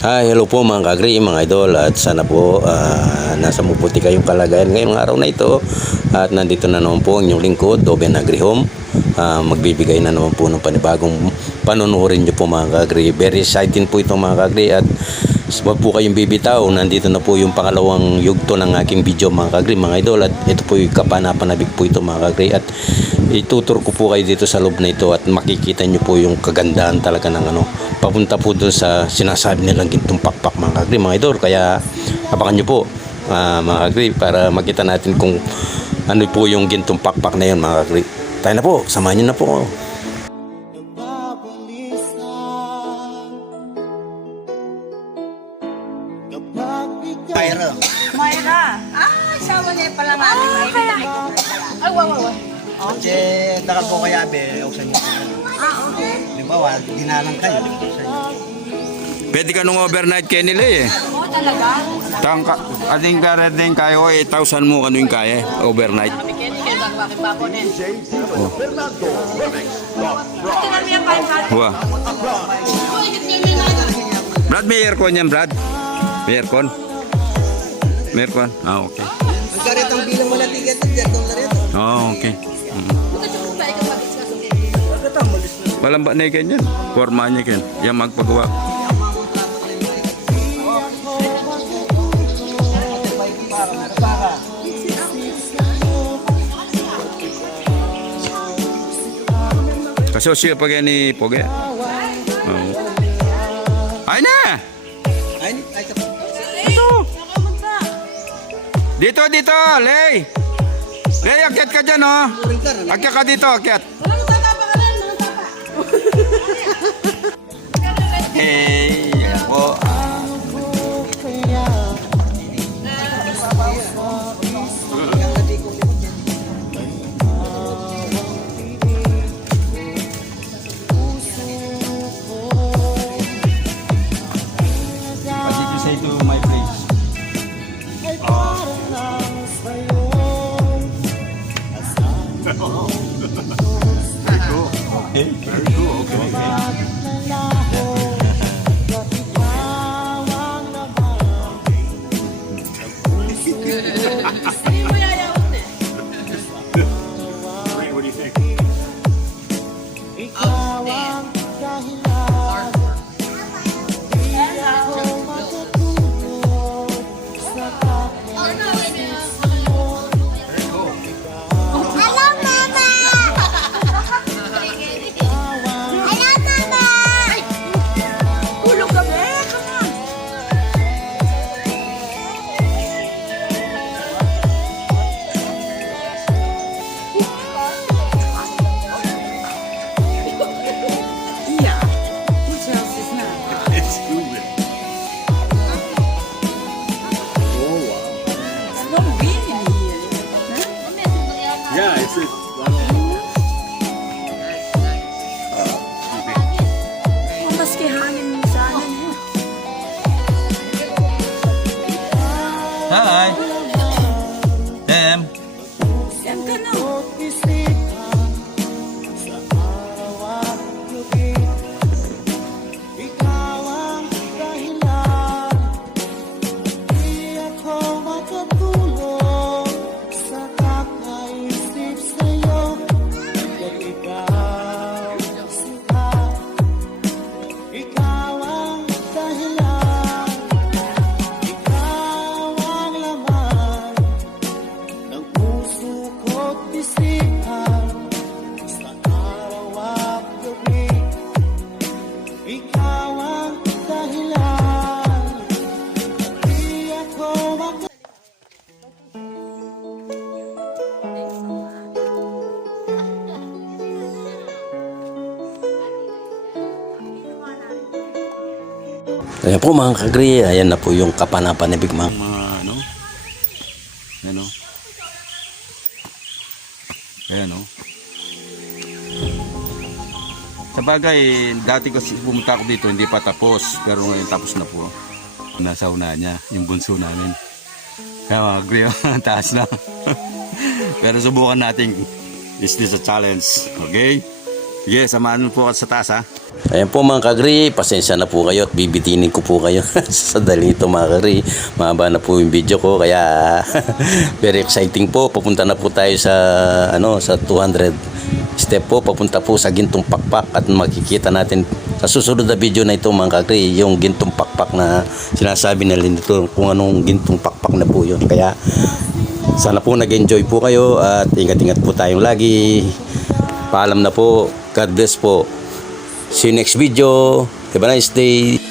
Hi, hello po mga kagri, mga idol, at sana po nasa mabuti kayong kalagayan ngayong araw na ito. At nandito na naman po ang inyong lingkod, Doben Agri Home. Magbibigay na naman po ng panibagong panunuorin nyo po mga kagri. Very exciting po ito mga kagri, at wag po kayong bibitaw. Nandito na po yung pangalawang yugto ng aking video mga kagri, mga idol. At ito po yung kapanapanabik po ito mga kagri. At itutur ko po kayo dito sa loob na ito at makikita nyo po yung kagandahan talaga ng papunta po doon sa sinasabi nilang gintong pakpak mga kagri, mga idol. Kaya abangan nyo po mga kagri para makita natin kung ano po yung gintong pakpak na yun mga kagri. Tayo na po, samahan nyo na po. Mayra. Sawa niya pala nga. Kaya. Ay, wow. Kasi takal po kaya be, usan niyo. Okay. Di ba, dinalang kayo. Pwede ka nung overnight kayo nila eh. Oo, talaga? Tangka, ating karedeng kayo 8,000 mo kano yung kaya overnight. Ito na niya 500. Wah. Brad, may aircon yan, Brad? May aircon? May aircon? Ah, okay. Ang karetang bilang mo na tigat dyan, itong kareto. Oh, okay. Malamba na yan yan. Forma niya yan. Yan magpagawa. Kasosyo pa kaya ni Poge. Oh. Ay na! Ay, ito. Ito! Dito, Lay! Lay, akyat ka dyan, oh! Akyat ka dito, akyat! Hey, ako. What did you say to my place? Very cool. Okay. What do you think? Tulog ka, be. Come on. Yeah. Whose house is now? It's moving. There's no wind in here. Huh? Yeah, it's a. Maski hangin sa ano niya. Hi. Dem. Yan ka na. Ayan po mga kagri, ayan na po yung kapanapanabik mga. Ano? Ayan o. Sa bagay, dati kasi pumunta ako dito, hindi pa tapos. Pero ngayon tapos na po. Nasa una niya, yung bunso namin. Kaya mga kagri, taas na. Pero subukan natin. Is this a challenge? Okay? Sige, samahan mo po ako sa taas ha. Ayan po mga kagri, pasensya na po kayo at bibitinin ko po kayo sa dali ito mga kagri. Mahaba na po yung video ko kaya very exciting po. Papunta na po tayo sa sa 200 step po, papunta po sa Gintong Pakpak at makikita natin sa susunod na video na ito mga kagri yung Gintong Pakpak na sinasabi nila dito kung anong Gintong Pakpak na po yun. Kaya sana po nag-enjoy po kayo at ingat-ingat po tayong lagi. Paalam na po. God bless po. See you next video. Have a nice day.